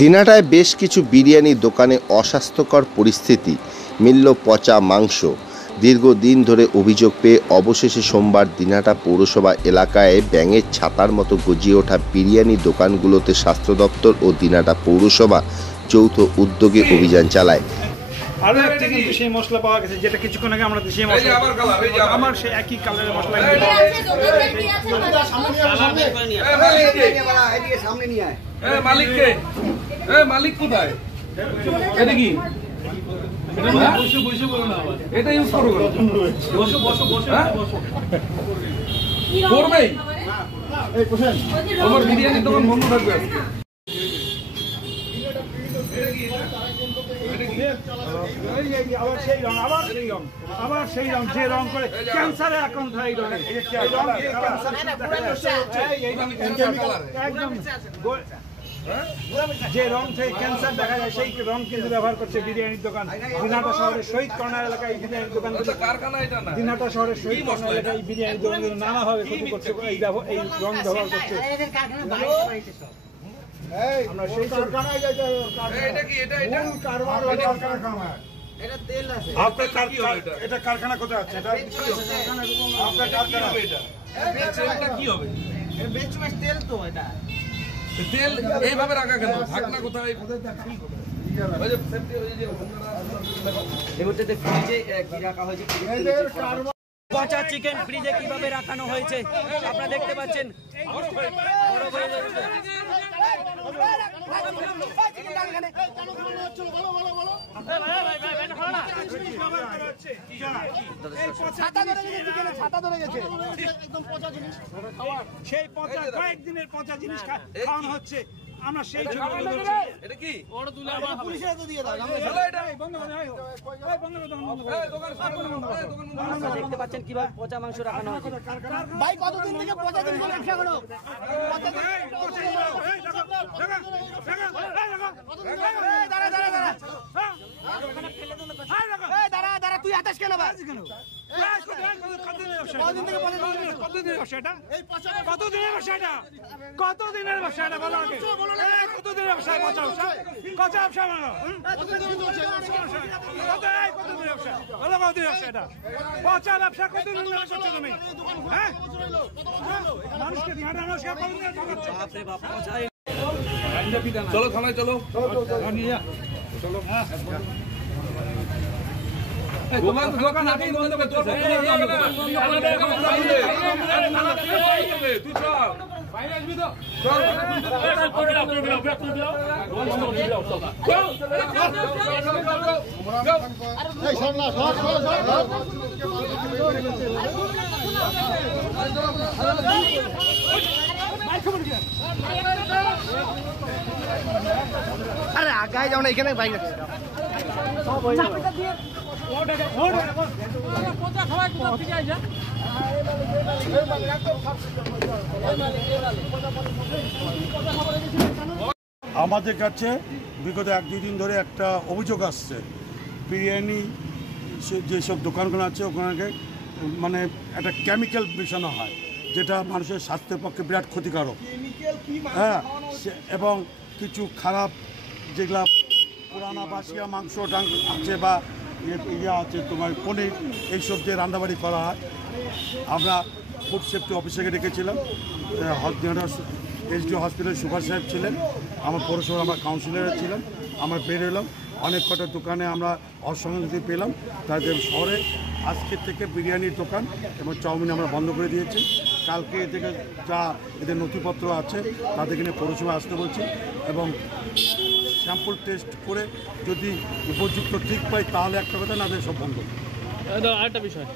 দিনাটায় বেশ কিছু বিরিয়ানি দোকানে অস্বাস্থ্যকর পরিস্থিতি, মিলল পচা মাংস। দীর্ঘদিন ধরে অভিযোগ পেয়ে অবশেষে সোমবার দিনাটা পৌরসভা এলাকায় ব্যাঙের ছাতার মতো গজিয়ে ওঠা বিরিয়ানি দোকানগুলোতে স্বাস্থ্য দপ্তর ও দিনাটা পৌরসভা যৌথ উদ্যোগে অভিযান চালায়। আরো একটা কিন্তু সেই মশলা পাওয়া গেছে, যেটা কিছুক্ষণ আগে আমরা সেই মশলা আমার সেই একই কালারের মশলা সামনে নিয়ে আয়। মালিককে মালিক কোথায়? এটা কি এটা ইউজ করো করবেই। তোমার বিরিয়ানির দোকান বন্ধ থাকবে আজকে। আবার সেই রং যে রং করে ক্যান্সারে আক্রান্ত হয়, এই রঙে একদম যে রং থেকে ক্যান্সার দেখা যায় সেই রং কিন্তু ব্যবহার করছে বিরিয়ানির দোকান। দিনাটা শহরের শহীদ কর্নার এলাকায় বিরিয়ানির দোকান, দিনাটা শহরের শহীদ কর্নার এলাকায় বিরিয়ানির দোকান নানাভাবে ক্ষতি করছে, এই রং ব্যবহার করছে। আমরা সেই কারখানায় যাইতে এটা কারখানা কোথায় আছে? তেল তো এটা তেল এইভাবে রাখা কেন? ঢাকনা কোথায়? পচা চিকেন ফ্রিজে কিভাবে রাখানো হয়েছে আপনারা দেখতে পাচ্ছেন। সেই পচা কয়েকদিনের পচা জিনিস খাওয়ানো হচ্ছে। আমরা সেই এটা কি দেখতে পাচ্ছেন কিভাবে পচা মাংস রাখানো হয়েছে। ভাই কতদিন থেকে পচা জিনিস ব্যবসা করো? দাঁড়া তুই আতাস কেন? কতদিনের ব্যবসাটা? কতদিনের ব্যবসাটা বলো আগে। কতদিনের ব্যবসা? পচা ব্যবসা? পচা ব্যবসা বলো। কতদিনের ব্যবসা বলো? কতদিনের ব্যবসা এটা? পচা ব্যবসা কতদিন করছো তুমি? হ্যাঁ, মানুষকে চলো থানায় চলো। দোকান আগেই বন্ধ করতে হবে। তুই চল বাইরে আসবি তো। আরে আগায় যাও না, এখানে বাইক আছে। আমাদের কাছে বিগত 1-2 দিন ধরে একটা অভিযোগ আসছে, বিরিয়ানি যেসব দোকানগুলো আছে ওখানে মানে একটা কেমিক্যাল মেশানো হয়, যেটা মানুষের স্বাস্থ্যের পক্ষে বিরাট ক্ষতিকারক। হ্যাঁ, এবং কিছু খারাপ যেগুলা পুরানা বাসিয়া মাংস আছে বা ইয়ে আছে তোমার পনির, এইসব যে রান্নাবাড়ি করা হয়। আমরা ফুড সেফটি অফিসারকে ডেকেছিলাম, এইচডি হসপিটাল সুপার সাহেব ছিলেন, আমার পৌরসভার আমরা কাউন্সিলর ছিলেন। আমরা বেরোলাম, অনেক কটা দোকানে আমরা অসংগতি পেলাম। তাদের শহরে আজকের থেকে বিরিয়ানির দোকান এবং চাউমিন আমরা বন্ধ করে দিয়েছি। কালকে এ থেকে যা এদের নথিপত্র আছে তাদেরকে নিয়ে পৌরসভা আসতে বলছি এবং স্যাম্পল টেস্ট করে যদি উপযুক্ত ঠিক পাই তাহলে একটা কথা, না সব বন্ধ। আরেকটা বিষয়,